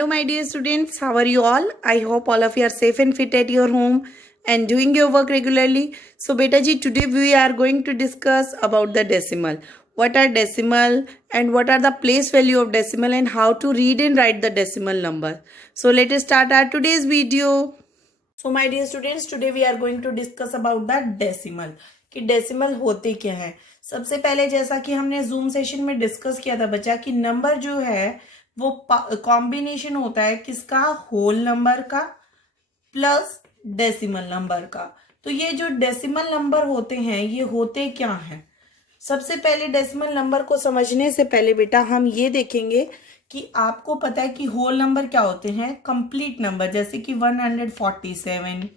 Hello, my dear students. How are you all? I hope all of you are safe and fit at your home and doing your work regularly. So, beta ji, today we are going to discuss about the decimal. What are decimal and what are the place value of decimal and how to read and write the decimal number. So, let us start our today's video. So, my dear students, today we are going to discuss about the decimal. कि decimal होते क्या है। सबसे पहले जैसा कि हमने zoom session में डिस्कस किया था बच्चा कि नंबर जो है वो कॉम्बिनेशन होता है किसका, होल नंबर का प्लस डेसिमल नंबर का। तो ये जो डेसिमल नंबर होते हैं ये होते क्या हैं। सबसे पहले डेसिमल नंबर को समझने से पहले बेटा हम ये देखेंगे कि आपको पता है कि होल नंबर क्या होते हैं, कंप्लीट नंबर, जैसे कि 147,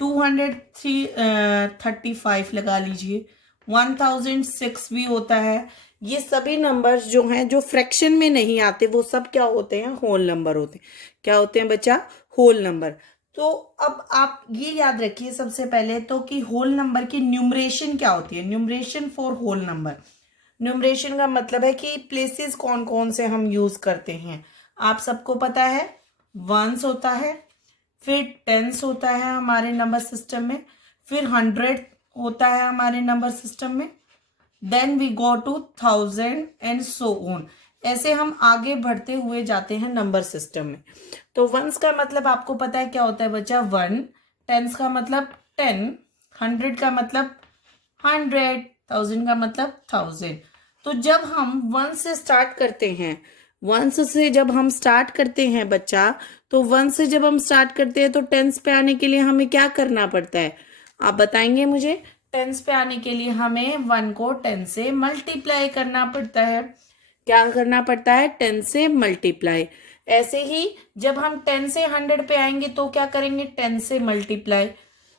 235 लगा लीजिए, 1006 भी होता है। ये सभी नंबर्स जो हैं जो फ्रैक्शन में नहीं आते वो सब क्या होते हैं, होल नंबर होते हैं। क्या होते हैं बच्चा, होल नंबर। तो अब आप ये याद रखिए सबसे पहले तो कि होल नंबर की न्यूमरेशन क्या होती है। Numeration for whole number, numeration का मतलब है कि प्लेसेस कौन कौन से हम यूज करते हैं। आप सबको पता है वंस होता है, फिर टेंस होता है हमारे नंबर सिस्टम में, फिर 100 होता है हमारे नंबर सिस्टम में, then we go to 1000 and so on. ऐसे हम आगे बढ़ते हुए जाते हैं नंबर सिस्टम में। तो वंस का मतलब आपको पता है क्या होता है बच्चा, 1, टेंस का मतलब 10, 100 का मतलब 100, 1000 का मतलब 1000। तो जब हम वन से स्टार्ट करते हैं, वंस से जब हम स्टार्ट करते हैं बच्चा, तो वन से जब हम स्टार्ट करते हैं तो टेंस पे आने के लिए हमें क्या करना पड़ता है, आप बताएंगे मुझे। टेंस पे आने के लिए हमें 1 को 10 से मल्टीप्लाई करना पड़ता है। क्या करना पड़ता है, 10 से मल्टीप्लाई। ऐसे ही जब हम 10 से 100 पे आएंगे तो क्या करेंगे, 10 से मल्टीप्लाई।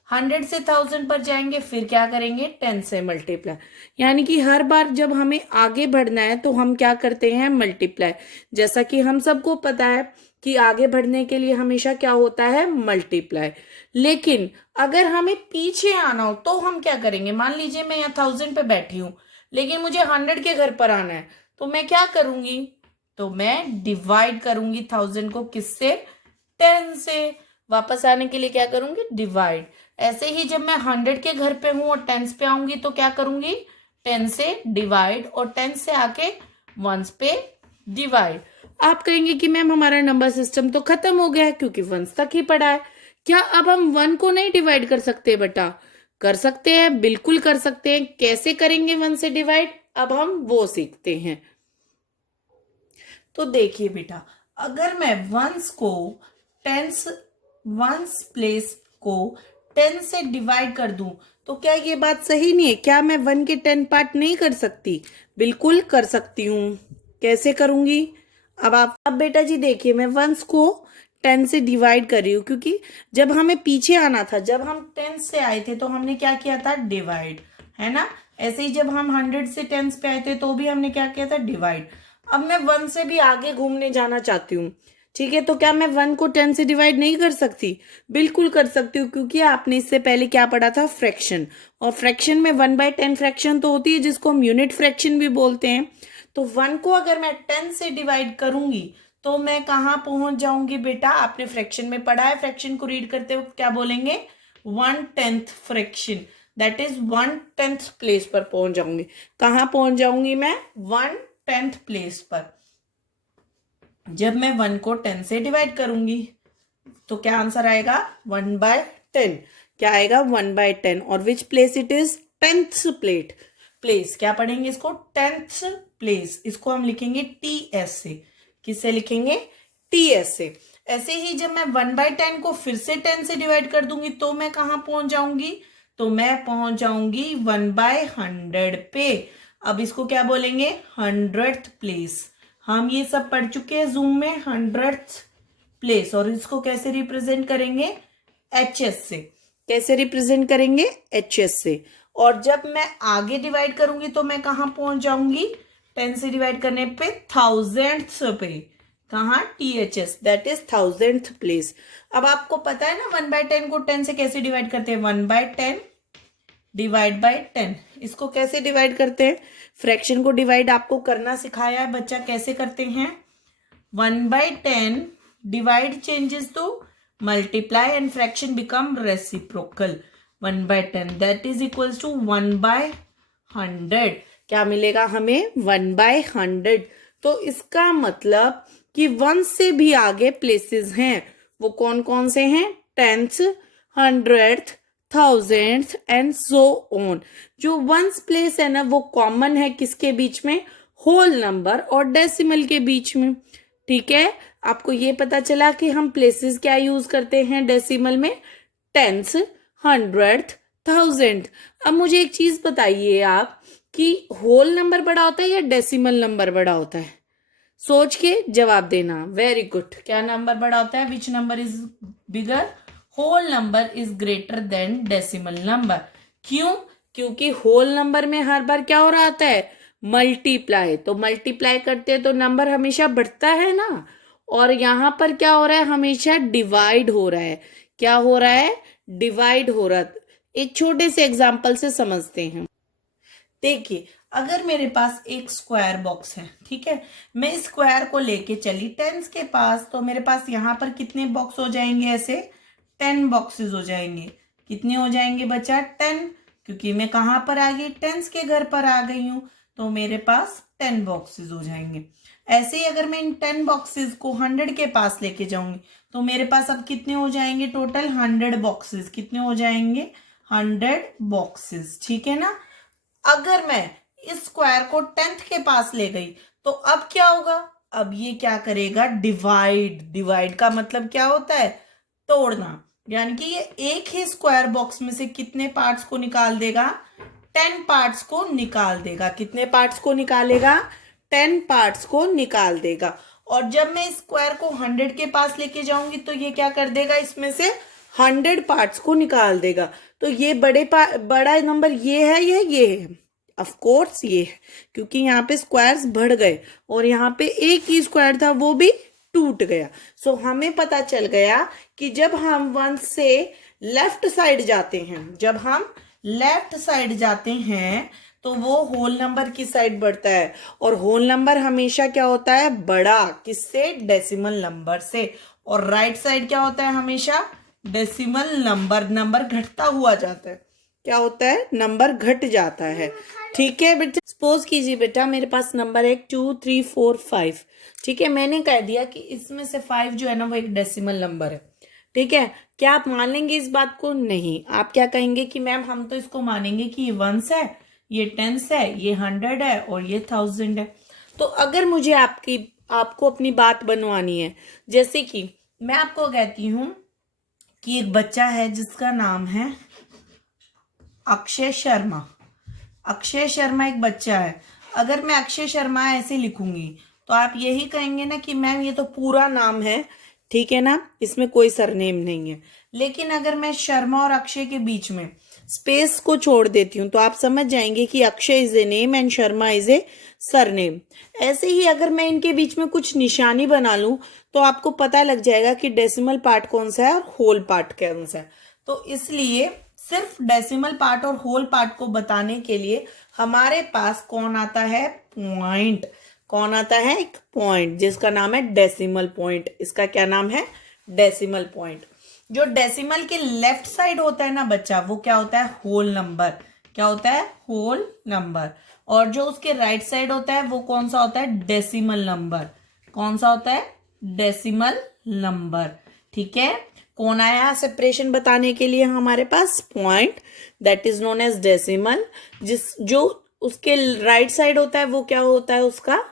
100 से 1000 पर जाएंगे फिर क्या करेंगे, 10 से मल्टीप्लाई। यानी कि हर बार जब हमें आगे बढ़ना है तो हम क्या करते हैं, मल्टीप्लाई। जैसा कि हम सबको पता है कि आगे बढ़ने के लिए हमेशा क्या होता है, मल्टीप्लाई। लेकिन अगर हमें पीछे आना हो तो हम क्या करेंगे। मान लीजिए मैं यहाँ 1000 पे बैठी हूँ लेकिन मुझे 100 के घर पर आना है, तो मैं क्या करूंगी, तो मैं डिवाइड करूंगी 1000 को किससे, 10 से। वापस आने के लिए क्या करूंगी, डिवाइड। ऐसे ही जब मैं 100 के घर पे हूं और 10 पे आऊंगी तो क्या करूंगी, 10 से डिवाइड और 10 से आके 1 पे डिवाइड। आप कहेंगे कि मैम हमारा नंबर सिस्टम तो खत्म हो गया है क्योंकि 1 तक ही पड़ा है। क्या अब हम 1 को नहीं डिवाइड कर सकते बेटा, कर सकते हैं, बिल्कुल कर सकते हैं। कैसे करेंगे 1 से डिवाइड, अब हम वो सीखते हैं। तो देखिए बेटा, अगर मैं वंस को टेंस, वंस प्लेस को 10 से डिवाइड कर दूं तो क्या ये बात सही नहीं है, क्या मैं 1 के 10 पार्ट नहीं कर सकती, बिल्कुल कर सकती हूँ। कैसे करूंगी, अब बेटा जी देखिए, मैं वंस को 10 से डिवाइड कर रही हूँ क्योंकि जब हमें पीछे आना था, जब हम 10 से आए थे तो हमने क्या किया था, डिवाइड, है ना। ऐसे ही जब हम 100 से 10 पे आए थे तो भी हमने क्या किया था, डिवाइड। अब मैं 1 से भी आगे घूमने जाना चाहती हूँ, ठीक है, तो क्या मैं 1 को 10 से डिवाइड नहीं कर सकती, बिल्कुल कर सकती हूँ। क्योंकि आपने इससे पहले क्या पढ़ा था, फ्रैक्शन, और फ्रैक्शन में 1/10 फ्रैक्शन तो होती है जिसको हम यूनिट फ्रैक्शन भी बोलते हैं। तो 1 को अगर मैं 10 से डिवाइड करूंगी तो मैं कहाँ पहुंच जाऊंगी बेटा, आपने फ्रैक्शन में पढ़ा है, फ्रैक्शन को रीड करते वक्त क्या बोलेंगे, 1/10 फ्रैक्शन, दैट इज 1/10 प्लेस पर पहुंच जाऊंगी। कहाँ पहुंच जाऊंगी मैं, 1/10 प्लेस पर। जब मैं 1 को 10 से डिवाइड करूंगी तो क्या आंसर आएगा, 1/10। क्या आएगा, 1/10। और which place it is, 10th place. क्या पढ़ेंगे इसको, 10th प्लेस। इसको हम लिखेंगे TS से। किससे लिखेंगे, TS से। ऐसे ही जब मैं 1/10 को फिर से 10 से डिवाइड कर दूंगी तो मैं कहाँ पहुंच जाऊंगी, तो मैं पहुंच जाऊंगी 1/100 पे। अब इसको क्या बोलेंगे, 100th प्लेस। हम ये सब पढ़ चुके हैं जूम में, 100th प्लेस। और इसको कैसे रिप्रेजेंट करेंगे, HS से। कैसे रिप्रेजेंट करेंगे, HS से। और जब मैं आगे डिवाइड करूंगी तो मैं कहाँ पहुंच जाऊंगी, 10 से डिवाइड करने पे 1000th पे। कहाँ, THS, that is 1000th place. अब आपको पता है ना 1/10 को 10 से कैसे डिवाइड करते हैं, 1/10 डिवाइड बाय 10। इसको कैसे डिवाइड करते हैं, फ्रैक्शन को डिवाइड आपको करना सिखाया है बच्चा, कैसे करते हैं, 1/10 Divide changes to multiply and fraction become reciprocal. 1/10 that is equals to 1/100. क्या मिलेगा हमें? 1/100. तो इसका मतलब कि 1 से भी आगे प्लेसेस हैं, वो कौन कौन से हैं? 10th, 100th, 1000th and so on. जो 1st प्लेस है ना वो कॉमन है किसके बीच में? होल नंबर और डेसिमल के बीच में. ठीक है, आपको ये पता चला कि हम प्लेसेस क्या यूज करते हैं डेसिमल में? 10th, 100th, 1000th. अब मुझे एक चीज बताइए आप कि होल नंबर बड़ा होता है या डेसिमल नंबर बड़ा होता है? सोच के जवाब देना. Very good. क्या नंबर बड़ा होता है? Which number is bigger? Whole number is greater than decimal number. क्यों? क्योंकि होल नंबर में हर बार क्या हो रहा होता है? मल्टीप्लाई. तो मल्टीप्लाई करते हैं तो नंबर हमेशा बढ़ता है ना, और यहां पर क्या हो रहा है? हमेशा डिवाइड हो रहा है. क्या हो रहा है? डिवाइड हो रहा है. एक छोटे से एग्जाम्पल से समझते हैं. देखिए, अगर मेरे पास एक स्क्वायर बॉक्स है, ठीक है, मैं स्क्वायर को लेके चली टेंस के पास, तो मेरे पास यहाँ पर कितने बॉक्स हो जाएंगे? ऐसे 10 बॉक्सेस हो जाएंगे. कितने हो जाएंगे बच्चा? 10. क्योंकि मैं कहाँ पर आ गई? टेंस के घर पर आ गई हूँ, तो मेरे पास 10 बॉक्सेस हो जाएंगे. ऐसे ही अगर मैं इन 10 बॉक्सेस को 100 के पास लेके जाऊंगी तो मेरे पास अब कितने हो जाएंगे? Total 100 boxes. कितने हो जाएंगे? 100 बॉक्सेस. ठीक है ना. अगर मैं इस स्क्वायर को 10th के पास ले गई तो अब क्या होगा? अब ये क्या करेगा? डिवाइड. डिवाइड का मतलब क्या होता है? तोड़ना. यानी कि ये एक ही स्क्वायर बॉक्स में से कितने पार्ट्स को निकाल देगा? 10 पार्ट्स को निकाल देगा. कितने पार्ट्स को निकालेगा? 10 पार्ट्स को निकाल देगा. और जब मैं इस स्क्वायर को 100 के पास लेके जाऊंगी तो ये क्या कर देगा? इसमें से 100 पार्ट्स को निकाल देगा. तो ये बड़ा नंबर ये है या ये है? ऑफ कोर्स ये है, क्योंकि यहाँ पे स्क्वायर्स बढ़ गए और यहाँ पे एक ही स्क्वायर था वो भी टूट गया. सो हमें पता चल गया कि जब हम 1 से लेफ्ट साइड जाते हैं, जब हम लेफ्ट साइड जाते हैं तो वो होल नंबर की साइड बढ़ता है. और होल नंबर हमेशा क्या होता है? बड़ा. किससे? डेसिमल नंबर से. और राइट साइड क्या होता है? हमेशा डेसिमल नंबर. नंबर घटता हुआ जाता है. क्या होता है? नंबर घट जाता है. ठीक है बेटा. सपोज कीजिए बेटा मेरे पास नंबर है 2 3 4 5. ठीक है, मैंने कह दिया कि इसमें से 5 जो है ना वो एक डेसिमल नंबर है. ठीक है, क्या आप मान लेंगे इस बात को? नहीं. आप क्या कहेंगे कि मैम हम तो इसको मानेंगे कि ये 1s है, ये 10s है, ये 100 है और ये 1000 है. तो अगर मुझे आपको अपनी बात बनवानी है, जैसे कि मैं आपको कहती हूं कि एक बच्चा है जिसका नाम है अक्षय शर्मा. अक्षय शर्मा एक बच्चा है. अगर मैं अक्षय शर्मा ऐसे लिखूंगी तो आप यही कहेंगे ना कि मैम ये तो पूरा नाम है. ठीक है ना, इसमें कोई सरनेम नहीं है. लेकिन अगर मैं शर्मा और अक्षय के बीच में स्पेस को छोड़ देती हूँ तो आप समझ जाएंगे कि Akshay is a name and Sharma is a surname. ऐसे ही अगर मैं इनके बीच में कुछ निशानी बना लूं तो आपको पता लग जाएगा कि डेसिमल पार्ट कौन सा है और होल पार्ट कौन सा है. तो इसलिए सिर्फ डेसिमल पार्ट और होल पार्ट को बताने के लिए हमारे पास कौन आता है? पॉइंट. कौन आता है? एक पॉइंट, जिसका नाम है डेसिमल पॉइंट. इसका क्या नाम है? Decimal point. जो डेसिमल के लेफ्ट साइड होता है ना बच्चा, वो क्या होता है? Whole number. क्या होता है? Whole number. और जो उसके राइट साइड होता है वो कौन सा होता है? Decimal number. कौन सा होता है? Decimal number. ठीक है, कौन आया सेपरेशन बताने के लिए? हमारे पास point, that is known as decimal. जो उसके राइट साइड होता है वो क्या होता है? उसका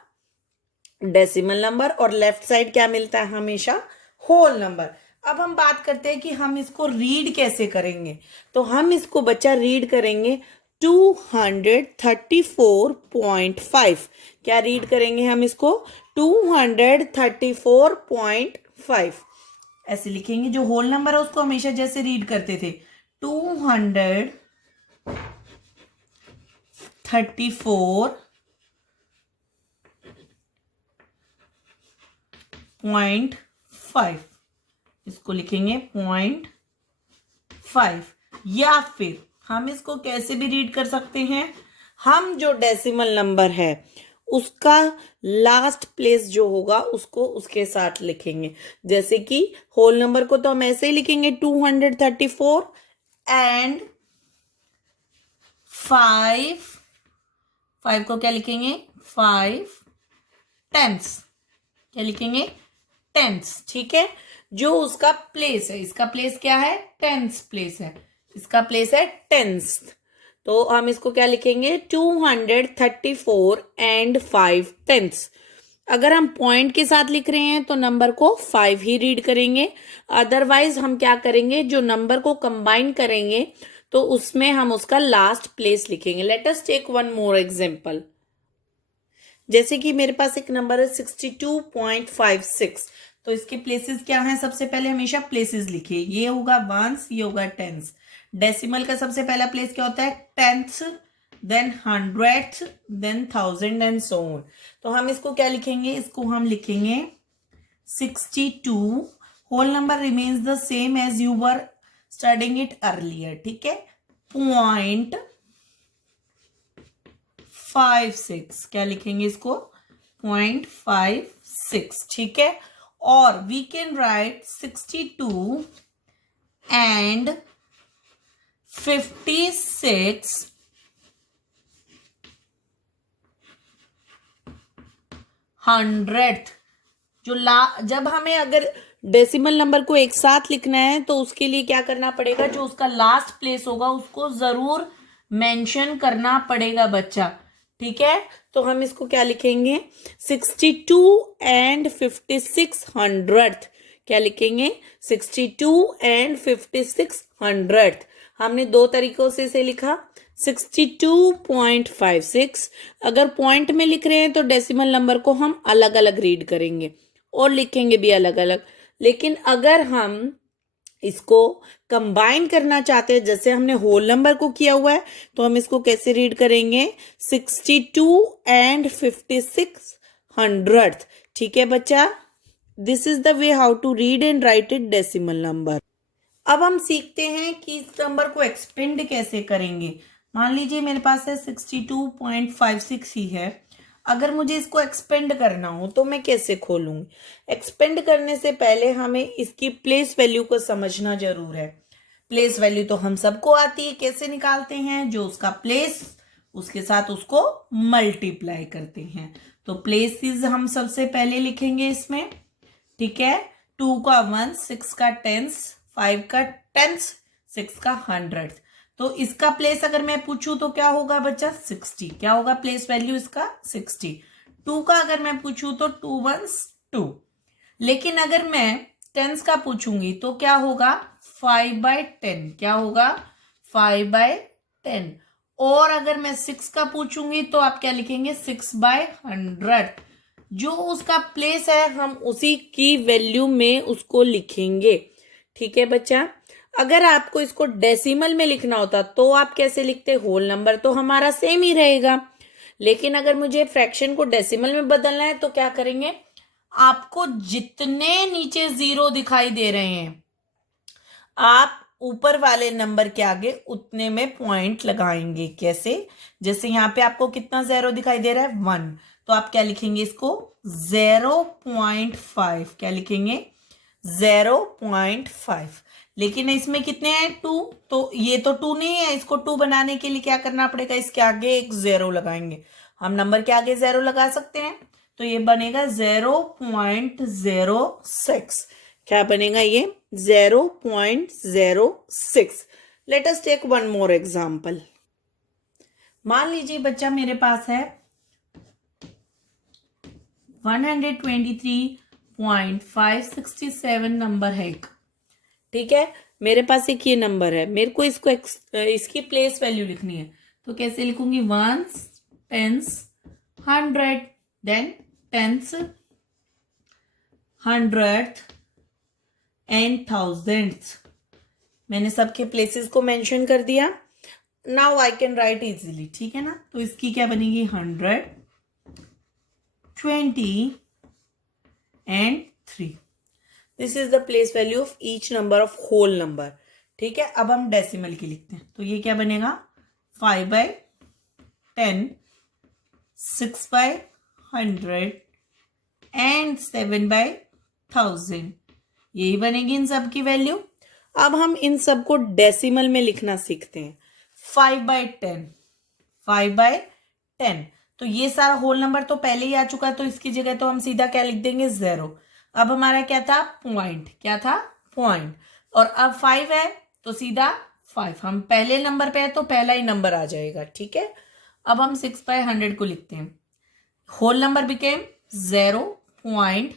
डेसिमल नंबर. और लेफ्ट साइड क्या मिलता है? हमेशा होल नंबर. अब हम बात करते हैं कि हम इसको रीड कैसे करेंगे. तो हम इसको बच्चा रीड करेंगे 234.5. क्या रीड करेंगे हम इसको? 234.5 ऐसे लिखेंगे. जो होल नंबर है उसको हमेशा जैसे रीड करते थे 234.5. इसको लिखेंगे 0.5. या फिर हम इसको कैसे भी रीड कर सकते हैं? हम जो डेसिमल नंबर है उसका लास्ट प्लेस जो होगा उसको उसके साथ लिखेंगे। जैसे कि होल नंबर को तो हम ऐसे ही लिखेंगे 234 एंड 5 को क्या लिखेंगे 5 टेंस, क्या लिखेंगे टेंस। ठीक है, जो उसका प्लेस है, इसका प्लेस क्या है टेंस प्लेस है, इसका प्लेस है टेंस, तो हम इसको क्या लिखेंगे 234 एंड 5 टेंस। अगर हम पॉइंट के साथ लिख रहे हैं तो नंबर को 5 ही रीड करेंगे, अदरवाइज हम क्या करेंगे जो नंबर को कंबाइन करेंगे तो उसमें हम उसका लास्ट प्लेस लिखेंगे। Let us take one more example. जैसे कि मेरे पास एक नंबर है 62.56, तो इसके प्लेसेस क्या हैं, सबसे पहले हमेशा प्लेसेस लिखिए, ये होगा वंस, ये होगा टेंस। डेसिमल का सबसे पहला प्लेस क्या होता है tenth, then hundred, then thousand and so on. तो हम इसको क्या लिखेंगे, इसको हम लिखेंगे 62, whole number remains the same as you were studying it earlier. ठीक है, 0.56, क्या लिखेंगे इसको 0.56। ठीक है, और we can write 62 and 56 hundred. जब हमें अगर डेसिमल नंबर को एक साथ लिखना है तो उसके लिए क्या करना पड़ेगा, जो उसका लास्ट प्लेस होगा उसको जरूर मेंशन करना पड़ेगा बच्चा। ठीक है, तो हम इसको क्या लिखेंगे 62 एंड 56 हंड्रेड, क्या लिखेंगे 62 एंड 56 हंड्रेड। हमने दो तरीकों से इसे लिखा 62.56। अगर पॉइंट में लिख रहे हैं तो डेसिमल नंबर को हम अलग अलग रीड करेंगे और लिखेंगे भी अलग अलग, लेकिन अगर हम इसको कंबाइन करना चाहते हैं जैसे हमने होल नंबर को किया हुआ है तो हम इसको कैसे रीड करेंगे 62 एंड 56 हंड्रेड। ठीक है बच्चा, this is the way how to read and write it decimal number. अब हम सीखते हैं कि इस नंबर को एक्सपेंड कैसे करेंगे। मान लीजिए मेरे पास है 62.56 ही है, अगर मुझे इसको एक्सपेंड करना हो तो मैं कैसे खोलूंगी। एक्सपेंड करने से पहले हमें इसकी प्लेस वैल्यू को समझना जरूर है। प्लेस वैल्यू तो हम सबको आती है, कैसे निकालते हैं, जो उसका प्लेस उसके साथ उसको मल्टीप्लाई करते हैं। तो प्लेसेस हम सबसे पहले लिखेंगे इसमें। ठीक है, 2 का 1, 6 का 10, 5 का 10, 6 का 100। तो इसका प्लेस अगर मैं पूछूं तो क्या होगा बच्चा 60, क्या होगा प्लेस वैल्यू इसका 60। 2 का अगर मैं पूछूं तो 2 1s 2, लेकिन अगर मैं 10 का पूछूंगी तो क्या होगा 5/10, क्या होगा 5/10। और अगर मैं 6 का पूछूंगी तो आप क्या लिखेंगे 6/100। जो उसका प्लेस है हम उसी की वैल्यू में उसको लिखेंगे। ठीक है बच्चा, अगर आपको इसको डेसिमल में लिखना होता तो आप कैसे लिखते, होल नंबर तो हमारा सेम ही रहेगा, लेकिन अगर मुझे फ्रैक्शन को डेसिमल में बदलना है तो क्या करेंगे, आपको जितने नीचे जीरो दिखाई दे रहे हैं आप ऊपर वाले नंबर के आगे उतने में पॉइंट लगाएंगे। कैसे, जैसे यहाँ पे आपको कितना जीरो दिखाई दे रहा है 1, तो आप क्या लिखेंगे इसको 0.5, क्या लिखेंगे 0.5। लेकिन इसमें कितने हैं 2, तो ये तो 2 नहीं है, इसको 2 बनाने के लिए क्या करना पड़ेगा, इसके आगे एक 0 लगाएंगे। हम नंबर के आगे 0 लगा सकते हैं, तो ये बनेगा 0.06, क्या बनेगा ये 0.06। Let us take one more example. मान लीजिए बच्चा मेरे पास है 123.567 नंबर है एक। ठीक है, मेरे पास एक ये नंबर है, मेरे को इसको इसकी प्लेस वैल्यू लिखनी है, तो कैसे लिखूंगी 1s 10s 100, then 10s 100th and 1000th। मैंने सबके प्लेसेस को मेंशन कर दिया। Now I can write easily. ठीक है ना, तो इसकी क्या बनेगी 100, 20 and 3। This is the place value of each number of whole number. ठीक है, अब हम डेसिमल की लिखते हैं, तो ये क्या बनेगा 5/10, 6/100, 100 एंड 7/1000, यही बनेगी इन सब की वैल्यू। अब हम इन सब को डेसिमल में लिखना सीखते हैं। 5/10, 5/10, तो ये सारा होल नंबर तो पहले ही आ चुका है, तो इसकी जगह तो हम सीधा क्या लिख देंगे, 0। अब हमारा क्या था, पॉइंट, क्या था, पॉइंट, और अब 5 है तो सीधा 5, हम पहले नंबर पे है तो पहला ही नंबर आ जाएगा, ठीक है। अब हम 6/100 को लिखते हैं, होल नंबर बिकेम 0 पॉइंट।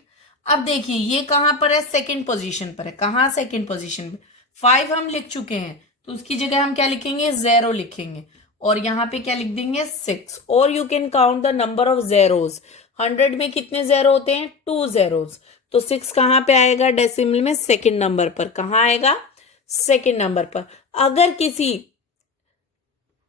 अब देखिए ये कहां पर है, सेकंड पोजीशन पर है, कहां, सेकंड पोजीशन पे। 5 हम लिख चुके हैं तो उसकी जगह हम क्या लिखेंगे, 0 लिखेंगे, और यहाँ पे क्या लिख देंगे, 6। और you can count the number of zeros, 100 में कितने जेरो होते हैं, 2 zeros, तो 6 कहाँ पे आएगा डेसिमल में, सेकंड नंबर पर, कहाँ आएगा, सेकंड नंबर पर। अगर किसी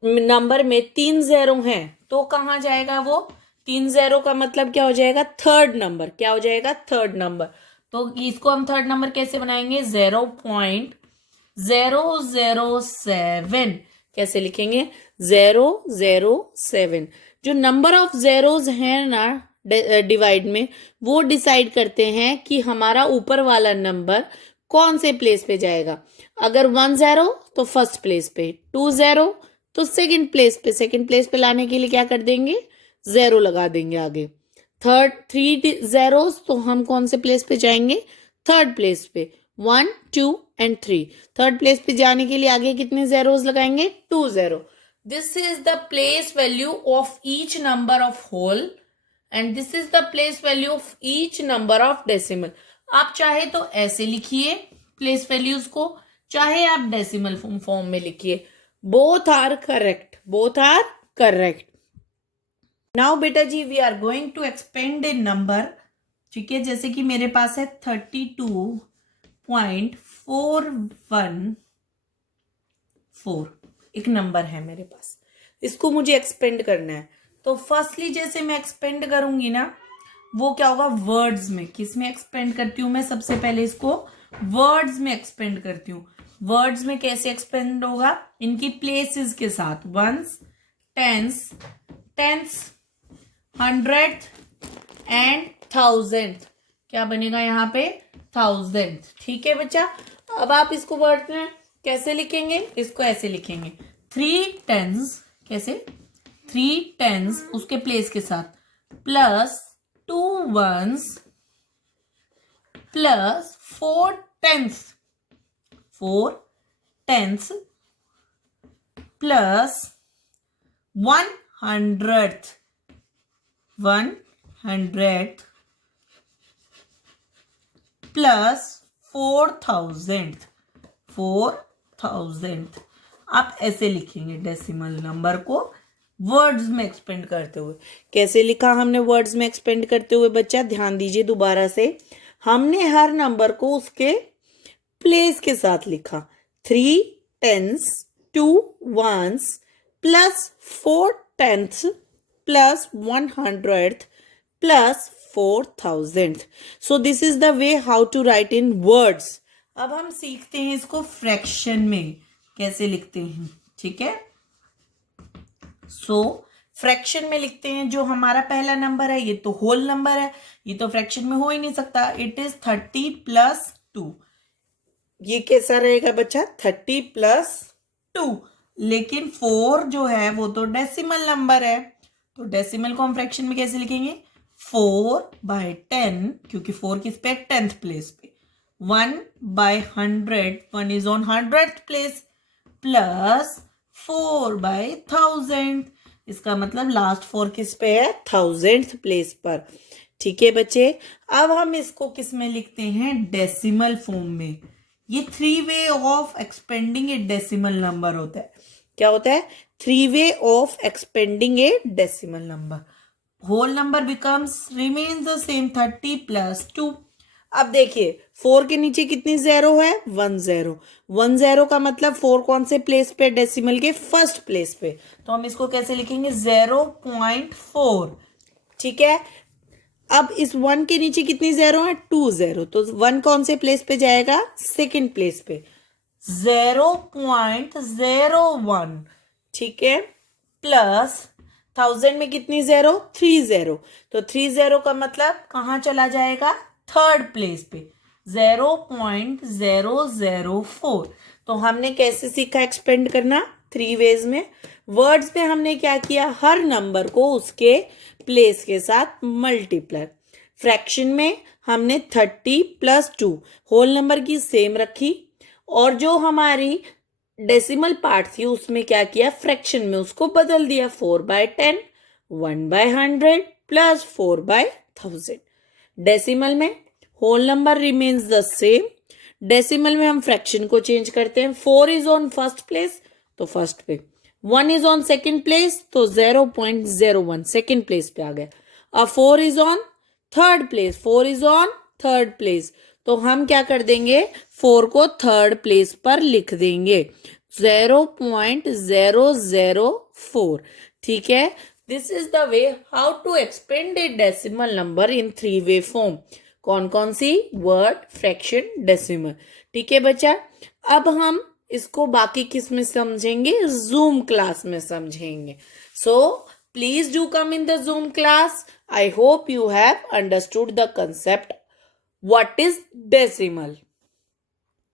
नंबर में 3 0 हैं तो कहाँ जाएगा वो, 3 0 का मतलब क्या हो जाएगा, थर्ड नंबर, क्या हो जाएगा, थर्ड नंबर। तो इसको हम थर्ड नंबर कैसे बनाएंगे, 0.007, कैसे लिखेंगे, 007। जो नंबर ऑफ zeros हैं ना डिवाइड में, वो डिसाइड करते हैं कि हमारा ऊपर वाला नंबर कौन से प्लेस पे जाएगा। अगर 1 0 तो फर्स्ट प्लेस पे, 2 0 तो सेकंड प्लेस पे, सेकंड प्लेस पे लाने के लिए क्या कर देंगे, 0 लगा देंगे आगे। 3 zeros तो हम कौन से प्लेस पे जाएंगे, थर्ड प्लेस पे, 1 2 एंड 3। थर्ड प्लेस पे जाने के लिए आगे कितने zeros लगाएंगे, 2 0। This is the place value of each number of whole and this is the place value of each number of decimal. आप चाहे तो ऐसे लिखिए प्लेस वैल्यूज को, चाहे आप डेसिमल फॉर्म में लिखिए, both are correct, both are correct. Now बेटा जी we are going to expand a number, ठीक है, जैसे कि मेरे पास है 32.4144, एक नंबर है मेरे पास, इसको मुझे एक्सपेंड करना है। तो फर्स्टली जैसे मैं एक्सपेंड करूंगी ना, वो क्या होगा, वर्ड्स में, किस में एक्सपेंड करती हूँ मैं, सबसे पहले इसको वर्ड्स में एक्सपेंड करती हूँ। वर्ड्स में कैसे एक्सपेंड होगा, इनकी प्लेसेस के साथ, ones, tens, hundred and thousand, क्या बनेगा यहाँ पे, थाउजेंड, ठीक है बच्चा। अब आप इसको वर्ड में कैसे लिखेंगे, इसको ऐसे लिखेंगे, 3 10s, कैसे, 3 10s उसके प्लेस के साथ, plus 2 1s plus 4 10s, 4 10s plus 100th, 100th plus 4000th, 4000th। आप ऐसे लिखेंगे डेसिमल नंबर को वर्ड्स में एक्सपेंड करते हुए। कैसे लिखा हमने वर्ड्स में एक्सपेंड करते हुए बच्चा, ध्यान दीजिए दोबारा से, हमने हर नंबर को उसके प्लेस के साथ लिखा, 3 10s 2 1s plus 4 10s plus 100th plus 4000th। So this is the way how to write in words. अब हम सीखते हैं इसको फ्रैक्शन में कैसे लिखते हैं, ठीक है। सो फ्रैक्शन में लिखते हैं, जो हमारा पहला नंबर है ये तो होल नंबर है, ये तो फ्रैक्शन में हो ही नहीं सकता, इट इज 30 प्लस 2। ये कैसा रहेगा बच्चा, 30 प्लस 2, लेकिन 4 जो है वो तो डेसिमल नंबर है, तो डेसिमल को हम फ्रैक्शन में कैसे लिखेंगे, 4/10, क्योंकि 4 किस पे, 10th प्लेस पे, 1/100, 1 is on 100th place, plus 4/1000, इसका मतलब लास्ट 4 किस पे है, 1000th प्लेस पर, ठीक है बच्चे। अब हम इसको किस में लिखते हैं, डेसिमल फॉर्म में। ये 3 way of expanding a decimal number होता है, क्या होता है, 3 way of expanding a decimal number. Whole number becomes remains the same, 30 plus 2। अब देखिए 4 के नीचे कितनी जेरो है, 1 0, 1 0 का मतलब 4 कौन से प्लेस पे, डेसिमल के फर्स्ट प्लेस पे, तो हम इसको कैसे लिखेंगे, 0.4, ठीक है। अब इस 1 के नीचे कितनी जेरो है, 2 0, तो 1 कौन से प्लेस पे जाएगा, सेकंड प्लेस पे, 0.01, ठीक है, प्लस 1000 में कितनी ज़ीरो, 3 ज़ीरो, तो 3 ज़ीरो का मतलब कहाँ चला जाएगा, थर्ड प्लेस पे, 0.004। तो हमने कैसे सीखा एक्सपेंड करना, 3 वेज में। वर्ड्स में हमने क्या किया, हर नंबर को उसके प्लेस के साथ मल्टीप्लाई। फ्रैक्शन में हमने 30 + 2 होल नंबर की सेम रखी, और जो हमारी डेसिमल पार्ट थी उसमें क्या किया, फ्रैक्शन में उसको बदल दिया, 4/10, 1/100 + 4/1000। डेसिमल में whole number remains the same, डेसिमल में हम फ्रैक्शन को चेंज करते हैं। 4 इज ऑन फर्स्ट प्लेस तो फर्स्ट पे, 1 इज ऑन सेकेंड प्लेस तो 0.01 सेकेंड प्लेस पे आ गया। अब 4 is on third place, 4 is on third place, तो हम क्या कर देंगे, 4 को थर्ड प्लेस पर लिख देंगे, 0.004। ठीक है, this is the way how to expand a decimal number in 3 way form. कौन कौन सी, वर्ड, फ्रैक्शन, डेसिमल। ठीक है बच्चा, अब हम इसको बाकी किस में समझेंगे, जूम क्लास में समझेंगे। So please do come in the zoom class. I hope you have understood the concept what is decimal.